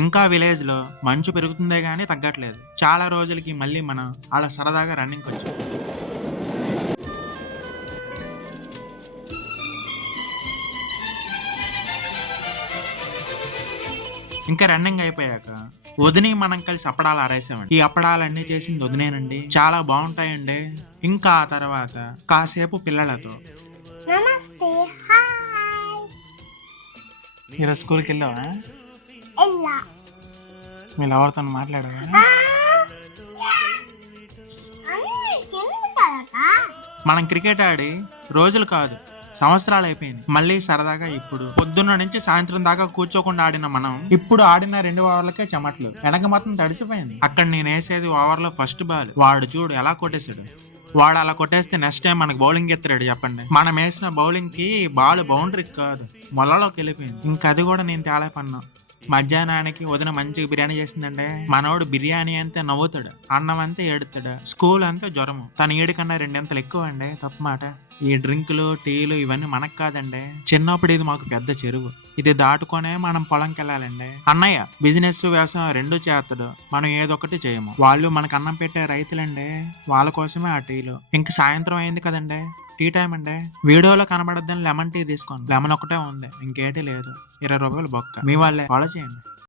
ఇంకా విలేజ్ లో మంచు పెరుగుతుందే గానీ తగ్గట్లేదు. చాలా రోజులకి మళ్ళీ మనం అలా సరదాగా రన్నింగ్ వచ్చాం. ఇంకా రన్నింగ్ అయిపోయాక వదిని మనం కలిసి అప్పడాలు ఆరేసామండి. ఈ అప్పడాలన్నీ చేసింది వదినేనండి. చాలా బాగుంటాయండి. ఇంకా ఆ తర్వాత కాసేపు పిల్లలతో నమస్తే హాయ్ ఈరోజు స్కూల్కి వెళ్ళావా? ఎల్లా మీ లవర్తో మాట్లాడావా? మనం క్రికెట్ ఆడి రోజులు కాదు సంవత్సరాలు అయిపోయింది. మళ్ళీ సరదాగా ఇప్పుడు పొద్దున్న నుంచి సాయంత్రం దాకా కూర్చోకుండా ఆడిన మనం ఇప్పుడు ఆడిన 2 ఓవర్లకే చెమట్లు, వెనక మొత్తం తడిసిపోయింది. అక్కడ నేను వేసేది ఓవర్ లో ఫస్ట్ బాల్, వాడు చూడు ఎలా కొట్టేశాడు. వాడు అలా కొట్టేస్తే నెక్స్ట్ టైం మనకు బౌలింగ్ ఎత్తాడు చెప్పండి. మనం వేసిన బౌలింగ్ కి బాల్ బౌండరీస్ కాదు మొలలోకి వెళ్ళిపోయింది. ఇంకా అది కూడా నేను తేలా పన్నా. మధ్యాహ్నానికి వదిన మంచిగా బిర్యానీ చేసిందంటే మనోడు బిర్యానీ అంతే నవ్వుతాడు, అన్నం అంతే ఏడుతాడు, స్కూల్ అంతే జ్వరము. తన ఏడుకన్నా 2 ఎక్కువ అండి. తప్పు మాట. ఈ డ్రింకులు టీలు ఇవన్నీ మనకు కాదండి. చిన్నప్పుడు ఇది మాకు పెద్ద చెరువు. ఇది దాటుకొనే మనం పొలంకి వెళ్ళాలండి. అన్నయ్య బిజినెస్ వ్యవసాయం 2 చేస్తాడు, మనం ఏదొకటి చేయము. వాళ్ళు మనకు అన్నం పెట్టే రైతులండి, వాళ్ళ కోసమే ఆ టీలు. ఇంక సాయంత్రం అయింది కదండి, టీ టైం అండి. వీడియోలో కనబడద్దని లెమన్ టీ తీసుకోండి. లెమన్ ఒకటే ఉంది, ఇంకేటీ లేదు. 20 రూపాయలు బొక్క. మీ వాళ్ళే ఫాలో చేయండి.